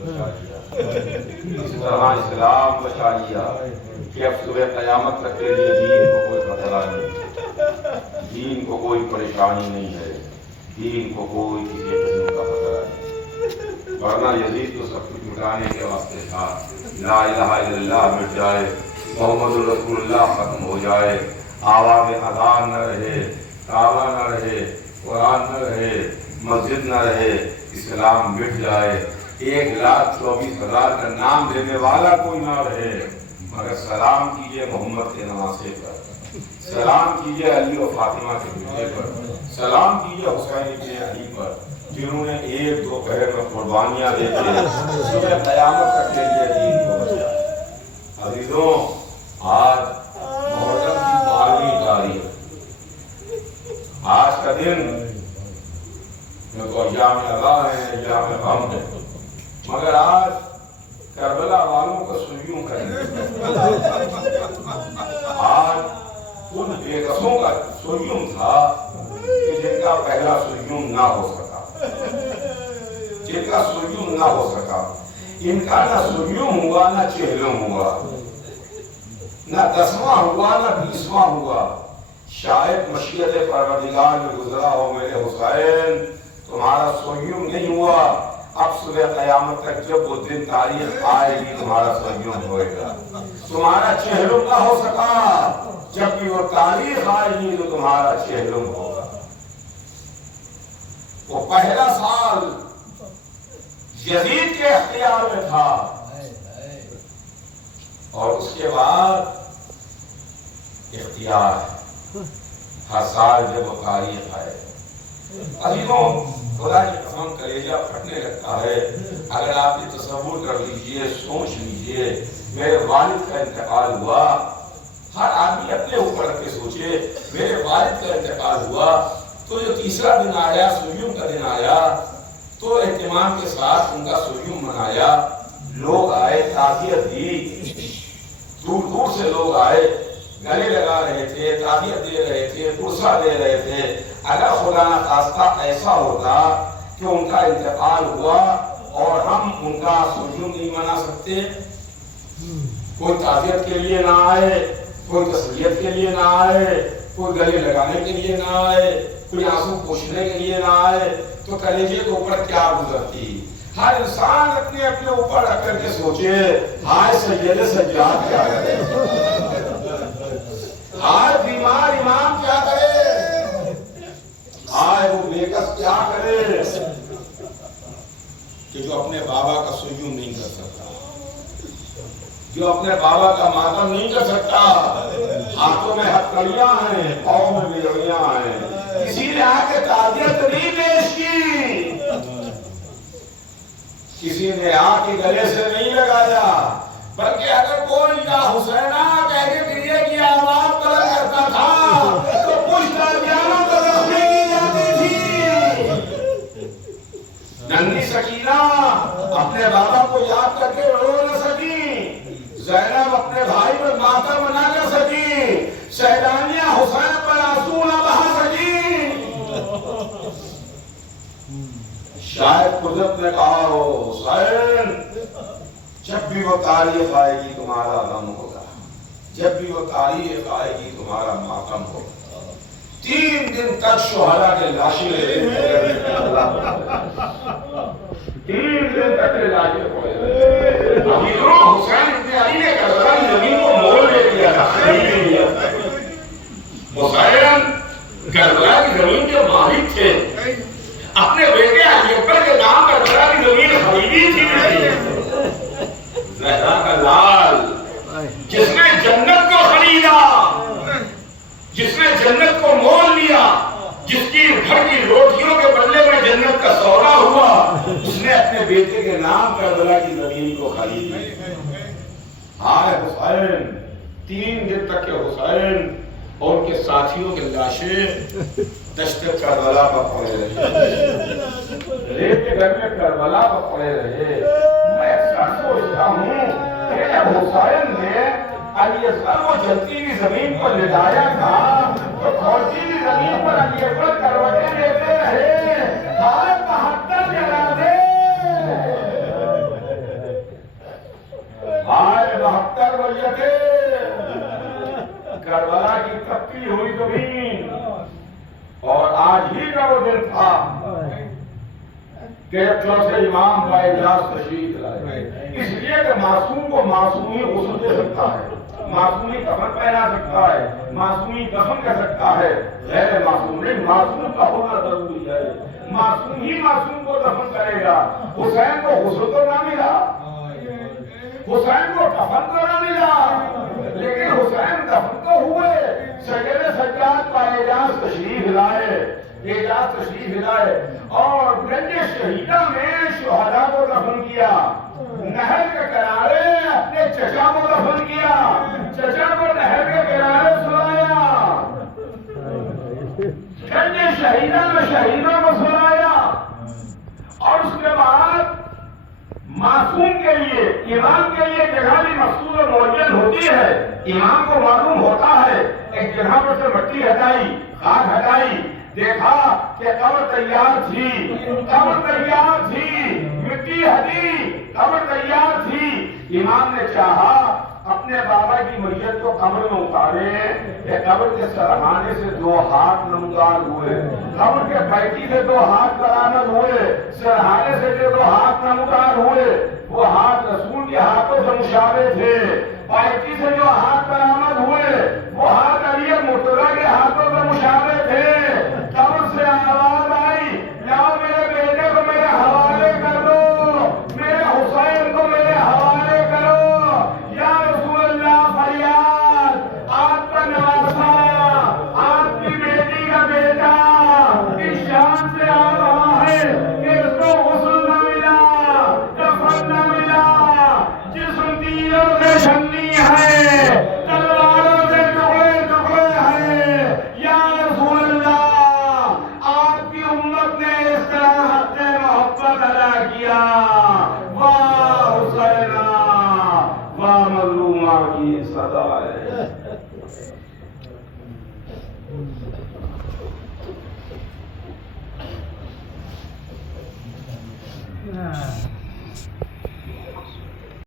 بچا لیا، اس طرح اسلام بچا لیا کہ اب صبح قیامت تک کے لیے دین کو کوئی خطرہ نہیں، دین کو کوئی پریشانی نہیں ہے، دین کو کوئی کسی قسم کا خطرہ نہیں۔ ورنہ یزید تو سب کچھ مٹانے کے واسطے تھا، لا الہ الا اللہ مٹ جائے، محمد رسول اللہ ختم ہو جائے، آواز اذان نہ رہے، کعبہ نہ رہے، قرآن نہ رہے، مسجد نہ رہے، اسلام مٹ جائے، 1,24,000 کا نام دینے والا کوئی نہ رہے، مگر سلام کیجئے محمد کے نواسے پر، سلام کیجئے علی و فاطمہ کے بیٹے پر، سلام کیجئے حسین ابن علی پر، جنہوں نے 1-2 پہر میں قربانیاں دے کے صبح قیامت تک کے لیے دین کو بچایا۔ عزیزوں، آج محرم کی 12ویں تاریخ، آج کا دن تو ایام اذا ہے، ایام غم ہے، مگر آج کربلا والوں کو سویوں کریں، آج ان بے کسوں کا سویوں تھا کہ جن کا پہلا سویوں نہ ہو سکا، جن کا سویوں نہ ہو سکا، ان کا نہ سویوں ہوا نہ چہلوں ہوا، نہ 10واں ہوا نہ 20واں ہوا۔ شاید مشیت پروردگار میں گزرا ہو میرے حسین، تمہارا سویوں نہیں ہوا، اب صبح قیامت تک جب وہ دن تاریخ آئے گی تمہارا سویوں ہوئے گا، تمہارا چہلم نہ ہو سکا، جب بھی وہ تاریخ آئے گی تو تمہارا چہلم ہوگا۔ وہ پہلا سال یزید کے اختیار میں تھا، اور اس کے بعد اختیار ہے ہر سال جب وہ تاریخ آئے۔ عزیزوں، خدا کی قسم کلیجہ پھٹنے لگتا ہے اگر آپ یہ تصور کر لیجئے، سوچ لیجئے، میرے والد کا انتقال ہوا، ہر آدمی اپنے اوپر رکھ کے سوچے، میرے والد کا انتقال ہوا تو جو تیسرا دن آیا، سویوں کا دن آیا، تو اہتمام کے ساتھ ان کا سویوں منایا، لوگ آئے، تعزیت دی، دور دور سے لوگ آئے، گلے لگا رہے تھے، تعزیت دے رہے تھے، پرسہ دے رہے تھے۔ اگر خدا نخواستہ ایسا ہوتا کہ ان کا انتقال ہوا اور ہم ان کا سویوں نہیں منا سکتے، کوئی تعزیت کے لیے نہ آئے، کوئی تسلیت کے لیے نہ آئے، کوئی گلے لگانے کے لیے نہ آئے، کوئی آنسو پوچھنے کے لیے نہ آئے، تو کلیجے کے اوپر کیا گزرتی؟ ہر انسان اپنے اپنے اوپر رکھ کر کے سوچے، ہائے سید سجاد کیا کرے، ہائے بیمار امام کیا کرے، ہائے وہ بے کس کیا کرے کہ جو اپنے بابا کا سویوں نہیں کر سکتا، جو اپنے بابا کا ماتم نہیں کر سکتا۔ ہاتھوں میں ہتھکڑیاں ہیں، پاؤں میں بیڑیاں ہیں، کسی نے آ کے تعزیت نہیں پیش کی، کسی نے آ کے گلے سے نہیں لگایا، بلکہ اگر کوئی یا حسینہ کہہ کے پیچھے کی آواز بلند کرتا تھا تو کچھ درمیانوں کو رکھنے کی جاتی تھی۔ ننھی سکینہ اپنے بابا کو یاد کر کے رو نہ سکی، زینب اپنے بھائی پر ماتم نہ کر سکی، شہدانیہ حسین پر آنسو نہ بہا سکی۔ شاید قدرت نے کہا ہو، حسین جب بھی وہ تاریخ آئے گی تمہارا غم ہوگا، جب بھی وہ تاریخ آئے گی تمہارا ماتم ہوگا۔ 3 دن تک شہداء کے لاشیں لے رہے تھے، 3 دن تک لاشیں پڑے رہے۔ حسین ابن علی نے کربلا کی زمین کو مول لے لیا تھا، خرید لیا تھا۔ حسین کربلا کی زمین کے مالک تھے، اپنے بیٹے علی اکبر کے نام کربلا کی زمین خریدی تھی۔ زہرا کا لال جس نے جنت کو خریدا، جس نے جنت کو مول لیا، جس کی گھر کی روٹیوں کے بدلے میں جنت کا سودا ہوا، اس نے اپنے بیٹے کے نام کربلا کی زمین کو خرید لی۔ ہائے حسین، 3 دن تک کے حسین اور ان کے ساتھیوں کے لاشیں دشت کربلا پر پڑے رہے، ریت کے گھر میں کربلا پر پڑے رہے۔ میں اکثر سوچتا ہوں کہ حسین نے علی اصغر کو جلتی ہوئی زمین پر لٹایا تھا تو کھولتی ہوئی زمین پر علی اکبر کروٹیں لیتے رہے۔ ہائے 72 جنازے، دن تھا کہ چوتھے امام کا اعجاز تشریف لائے، اس لیے کہ معصوم کو معصوم ہی غسل دے سکتا ہے، معصومی کفن پہنا سکتا ہے، معصومی دفن کر سکتا ہے، غیر معصوم نہیں، معصوم کا ہونا ضروری ہے، معصوم ہی معصوم کو دفن کرے گا۔ حسین کو غسل تو نہ ملا، حسین کو دفن تو نہ ملا، لیکن حسین دفن تو ہوئے، سید سجاد کا اعجاز تشریف لائے، اعجاز تشریف لائے اور گنج شہیدہ میں شہداء کو دفن کیا، نہر کے کنارے اپنے چچا کو دفن کیا، چچا کو نہر کے کنارے سلایا، گنج شہیدہ میں شہیدوں کو سلایا، اور اس کے بعد معصوم کے لیے، امام کے لیے جگہ بھی مخصوص اور معین ہوتی ہے، امام کو معلوم ہوتا ہے، ایک جگہ پر سے مٹی ہٹائی، خاک ہٹائی، دیکھا کہ قبر تیار تھی، قبر تیار تھی، مٹی ہٹی، قبر تیار تھی، امام نے چاہا اپنے بابا کی میت کو قبر میں اتارے، کہ قبر کے سرحانے سے 2 ہاتھ نمودار ہوئے، قبر کے بیٹی سے 2 ہاتھ برآمد ہوئے، سرحانے سے جو 2 ہاتھ نمودار ہوئے، وہ ہاتھ رسول کے ہاتھوں سے مشابہ تھے، بیٹی سے جو ہاتھ برآمد ہوئے وہ ہاتھ علی مرتضیٰ کے ہاتھوں سے مشابہ تھے۔ قبر سے آواز آئی، لاؤ میرے بیٹے کو میرے حوالے کر دو، میرے حسین کو میرے حوالے کرو، یا رسول اللہ فریاد، آپ کا نواسا، آپ کی بیٹی کا بیٹا اس شان سے آ رہا ہے کہ اس کو غسل نہ ملا، دفن نہ ملا، جسم تیروں سے چھنی ہے، تلواروں سے ٹکڑے ٹکڑے ہیں، یا رسول اللہ آپ کی امت نے اس طرح حق محبت ادا کیا، واہ حسینہ واہ مظلومہ کی صدا